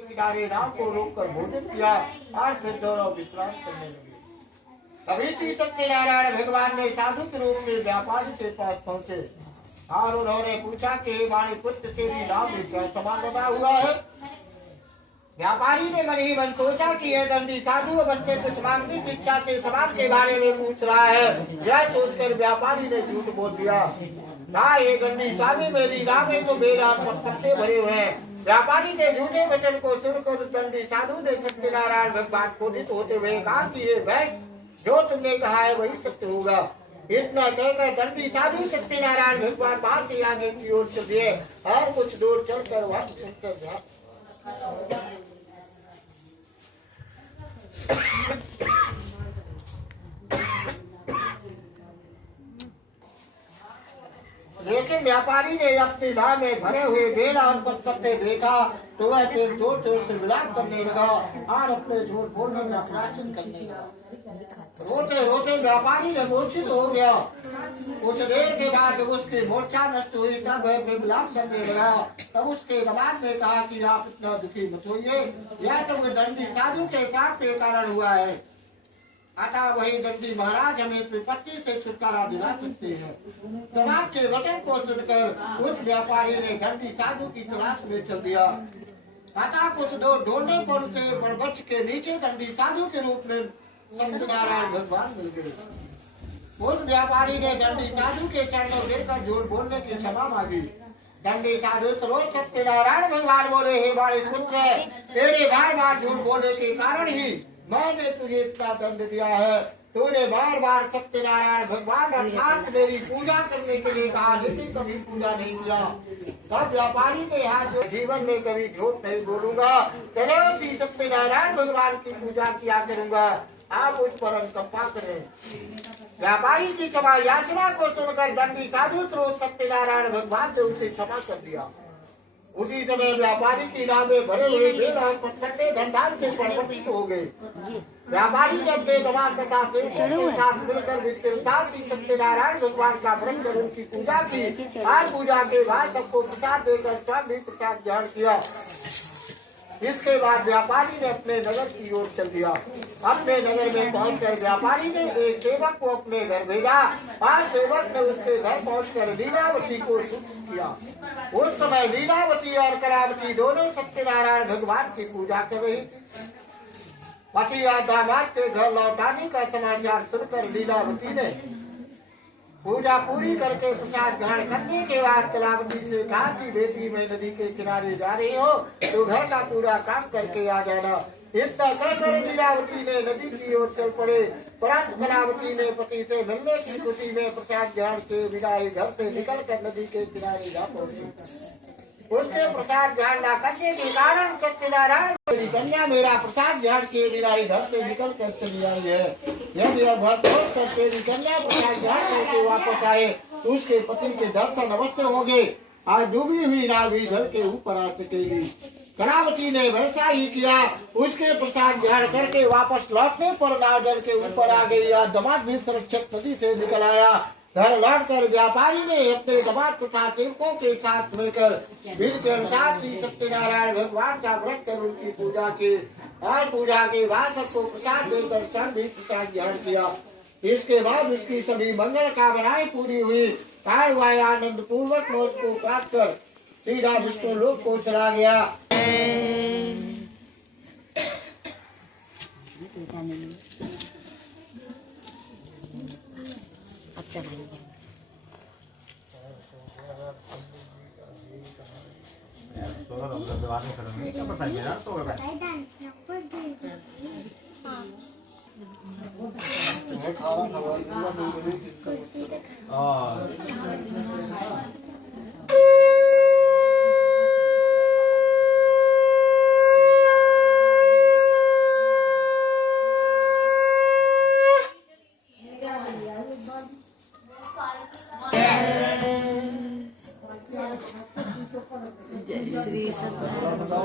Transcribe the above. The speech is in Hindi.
किनारे राम को रोककर भोजन किया और फिर दोनों विश्राम करने लगे। तभी श्री सत्यनारायण भगवान ने साधु के रूप में व्यापारी के पास पहुंचे और उन्होंने पूछा कि वाणी पुत्र तेरी नाम में क्या समागम हुआ है। व्यापारी ने मन ही मन सोचा कि यह दंडी साधु बच्चे कुछ मांगने की इच्छा से समाज के बारे में पूछ रहा है। यह सोचकर व्यापारी ने झूठ बोल दिया। ना ये दंडी साधु मेरी राह में तो बेरा पत्ते भरे हुए हैं। व्यापारी के झूठे वचन को सुनकर दंडी साधु ने सत्यनारायण भगवान क्रोधित होते हुए कहा कि ये वैश्य जो तुमने कहा है वही सत्य होगा। इतना कहकर दंडी साधु सत्यनारायण भगवान बाहर से आगे की ओर चल दिए और कुछ दूर चलकर वापस लेकिन व्यापारी ने अपनी राह में भरे हुए बेला और पत्ते देखा तो वह फिर जोर जोर से विलाप करने लगा और अपने झूठ बोलने का प्राचीन करने लगा। रोते रोते व्यापारी ने मूर्छित हो गया। कुछ देर के बाद जब उसकी मूर्छा नष्ट हुई तब वह फिर विलाप करने लगा। तब उसके दामाद ने कहा कि आप इतना दुखी मत होइए, यह तो दंडी साधु के साथ के कारण हुआ है। अतः वही दंडी महाराज हमें विपत्ति से छुटकारा दिला सकते हैं। तमाम के वचन को सुनकर उस व्यापारी ने दंडी साधु की तलाश में चल दिया। अतः कुछ दूर ढूंढने पर उसे वृक्ष के नीचे दंडी साधु के रूप में सत्यनारायण भगवान मिल गए। उस व्यापारी ने दंडी साधु के चरणों गिरकर झूठ बोलने की क्षमा मांगी। दंडी साधु तुरंत सत्यनारायण भगवान बोले, हे वाणी पुत्र, तेरे बार बार झूठ बोलने के कारण ही मैंने तुझे इतना दंड दिया है। तूने बार बार सत्यनारायण भगवान अर्थात मेरी पूजा करने के लिए कहा, लेकिन कभी पूजा नहीं किया। तब व्यापारी ने हाथ जो जीवन में कभी झूठ नहीं बोलूंगा, चलो श्री सत्यनारायण भगवान की पूजा किया करूंगा, आप उस पर अनुकंपा करें। व्यापारी की क्षमा याचना को सुनकर दंडी साधु तुरंत सत्यनारायण भगवान ने उसे क्षमा कर दिया। उसी समय व्यापारी की राह में भरे हुए बेल और पत्ते धनधान से परिवर्तित हो गए। व्यापारी ने अपने दामाद तथा सेवकों के साथ मिलकर विष्णु श्री सत्यनारायण भगवान का व्रत कर उनकी पूजा की और पूजा के बाद सबको प्रसाद देकर सब भी प्रसाद ग्रहण किया। इसके बाद व्यापारी ने अपने नगर की ओर चल दिया। अपने नगर में पहुंचकर व्यापारी ने एक सेवक को अपने घर भेजा और सेवक ने उसके घर पहुंचकर लीलावती को सूचित किया। उस समय लीलावती और करावती दोनों सत्यनारायण भगवान की पूजा कर रही थी। पति और दामाद के घर लौटाने का समाचार सुनकर लीलावती ने पूजा पूरी करके प्रसाद ग्रहण करने के बाद कलावती से कहा कि बेटी मैं नदी के किनारे जा रही हो तो घर का पूरा काम करके आ जाना। इतना कहकर लीलावती ने नदी की ओर चल पड़े। परंतु कलावती ने पति से मिलने की खुशी में प्रसाद ग्रहण के बिना ही घर से निकलकर नदी के किनारे जा पहुंची। उसके प्रसाद ग्रहण न करने के कारण सत्यनारायण मेरी कन्या मेरा प्रसाद ग्रहण के बिना ही घर से निकल कर चली आई है। यदि अब तेरी कन्या प्रसाद ग्रहण करके वापस आए तो उसके पति के दर्शन अवश्य होंगे। आज डूबी हुई नाव भी जल के ऊपर आ सकेगी। कलावती ने वैसा ही किया। उसके प्रसाद ग्रहण करके वापस लौटने पर नाव जल के ऊपर आ गई और दामाद भी सुरक्षित नदी से निकल आया। घर लौटकर व्यापारी ने अपने दामाद तथा सेवकों के साथ मिलकर के अनुसार श्री सत्यनारायण भगवान का व्रत कर उनकी पूजा की और पूजा के बाद सबको प्रसाद देकर सब भी प्रसाद ग्रहण किया। इसके बाद उसकी सभी मंगल कामनाएं पूरी हुई और वह आनंद पूर्वक मोक्ष को प्राप्त कर सीधा विष्णु लोक को चला गया। अच्छा जय श्री सत्यनारायण।